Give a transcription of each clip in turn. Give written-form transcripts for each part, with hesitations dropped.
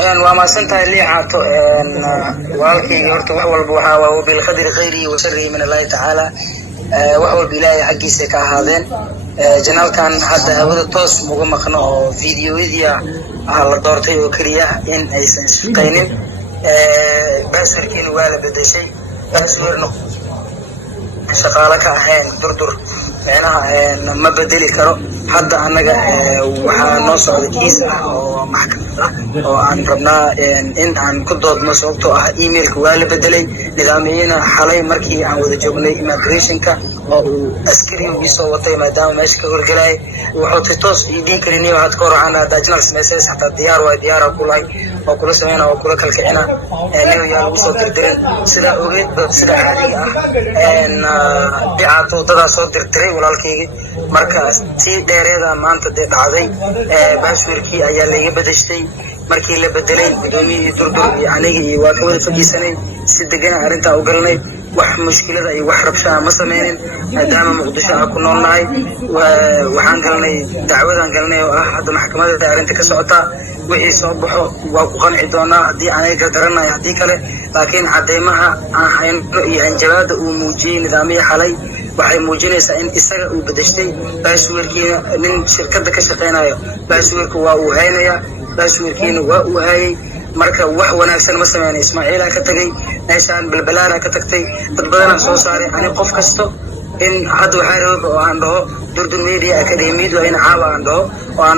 وما سنتها اللي عاتو والكي هرت وحول بوحا وبالقدر خيري وشره من الله تعالى وحول بلاي حقي سكا هذين جنال كان حتى هذا توس مقنع فيديو على دورتي وكريا إن أيسن شقينين بس لكن ولا بدي شيء بس ورنو شغالك أهين دردر أنا ما بدلي كرو حتى أنا وحنص على كيس أو محكمة أو عن ربنا إن عن كدود مسؤولته إيميل كوالي بدلي نظامينا حالي مركي عن وذا جبني إميجريشن كا أو أسكري ويسو وطي ما دام ماشي كقول جلاي وحطيتوس يدين كريني وهتكور عنا داجنال سمسيس حتى الديار وديار وكلاي وكل سمينا وكل كالكعنا نيو يالوسو دردرين سلا أوجد سلا عادي إن دعاتو تدا صوت دردري ولالكي مركز تي ديريدا maanta dee dhacday baasweerkii ayaa laga badashtay markii la bedelay gudoomiye durdur iyo aniga iyo waa ka wada fadhiisanay si degan arinta u galnay wax mushkilada iyo wax rabshaha ma sameeyeen maadaama muqdisho aan ku noolnahay waxaan galnay dacwadan galnay oo ah hadda maxkamadda arinta ka socota wixii soo baxo waa ku qanci doonaa hadii aniga daranahay hadii kale laakiin cadeymaha aan hayno iyo hanjabaada uu muujiyay nidaamyo xalay waxay muujinaysaa in isaga uu bedeshtay baasweerkiina nin shirkadda ka shaqeynayo baasweerku waa uu haynaya baasweerkiina waa uu hayay marka wax wanaagsan ma sameeyay Ismaaciila ka tagay meeshaan balbalaara ka tagtay dad badan soo saaray ani qof kasto in hadda waxa rabo oo aan dhaho Durdur Media Academy waa in caawa aan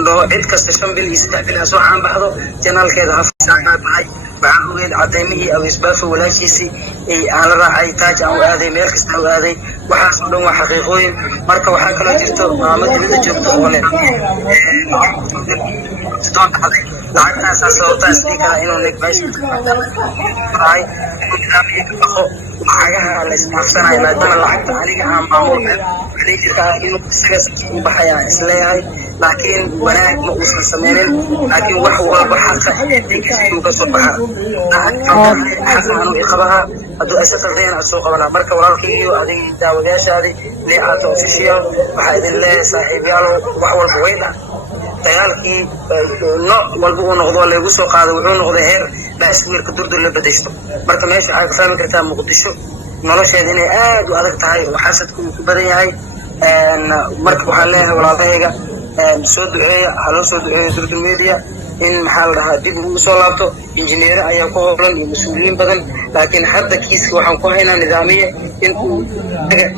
dhaho cid kasta 5 bil iyo 3 bil soo caan baxdo channelkeeda hafsaan baxay baan ogeed cadeymihii aw isbaaf walaashiisi ay aan la raacay taaj aan aaday meel kasta oo aaday waxaas oo dhan waa xaqiiqooyin marka waxa kala jirto maamulada joogto oo leh lacagtaas sababtaas kala inuu nig meesha ay magaha la ismaafsanayo maadaama lacagta aniga aan maamul xiriirka inuu isaga u baxaya isleeyahay laakiin wanaag ma uusan sameynin laakiin wax walba xaqa uu ka soo baxa xaqaanu iqabaha haduu asaqadeen soo qabana marka walaalkaygiyo adiga daawadayaashaadi leeyahay official waxa idin leeyahay saaxiibayaal wax walba weyna dagaalkii walba uu noqdo lagu soo qaado wuxuu noqday heer baasweerka durdur la badaysto marka meesha ay fahmi kartaa muqdisho nolosheeda inay aad u adag tahay waxasadku ku badan yahay marka waxa leeyahay walaalahayga soo duceeya halo soo duceeya Durdur Media in maxal dhaha dib ugu soo laabto injineer ayaa ku howlan iyo mas'uuliyiin badan laakiin hadda kiiska waxaan ku haynaa nidaamiye in uu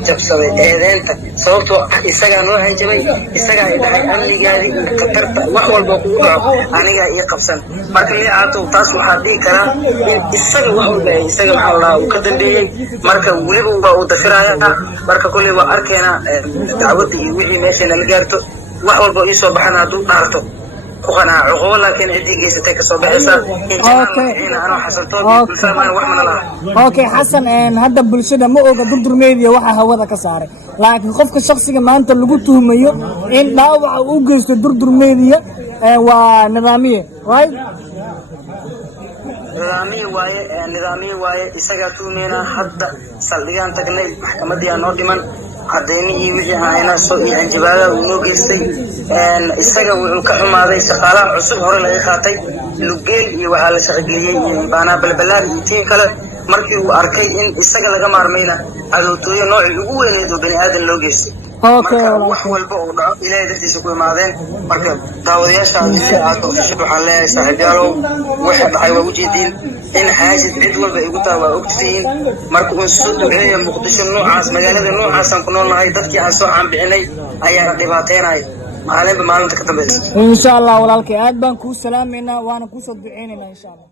jabsaday eedeenta sababtoo isaga noo hanjabay isaga ay dhahay amnigaadi qatarta wax walba ku dhaco aniga iyo qabsan marka leeyahay taas waxa dhigi kara in isaga wax walba isaga waxa la uu ka dambeeyay marka waliba waa uu dafiraya marka kulli waa arkeena dacwada iyo wixii meesha la gaarto wax walba ii soo baxana haduu dhaarto وأنا عقول لكن عندي جيسة كسبة حسن. أنا حسن توبي بسمان وحنا لا. أوكي حسن هذا بالشدة مو Durdur Media وحى هذا كسارة. لكن خوفك الشخصي كمان أنت اللي قلته ميو إن لا وجلس Durdur Media ونظامية right؟ نظامية واي إسقاطو منا حتى سليان تقني محكمة دي أنودمان عديني وجه هنا سوء انجباله ونوجستي isaga wuxuu ka xumaaday shaqaalaha cusub hore laga qaatay lugeel iyo waxa la shaqeeyay baana balbalaar iyo tii kale markii uu arkay in isaga laga maarmayna adootoyo nooc ugu weyneed oo bani aadan loo geystay wax walba oo dhaco ilaahay dartiisa ku imaadeen marka daawadayaasha aad waxaan leeyahay saaxiibayaal waxa dhacay waa u jeedin in xaajid cid walba igu taa waa ogtiin marka uu soo duceeyo muqdisho noocaas magaalada noocaas aan ku noolnahay dadkii aan soo caan bixinay ayaa dhibaateynay maalinba maalinta ka dambaysa insha Allah walaalkay aad baan ku salaameynaa waana ku soo duceynayna insha Allah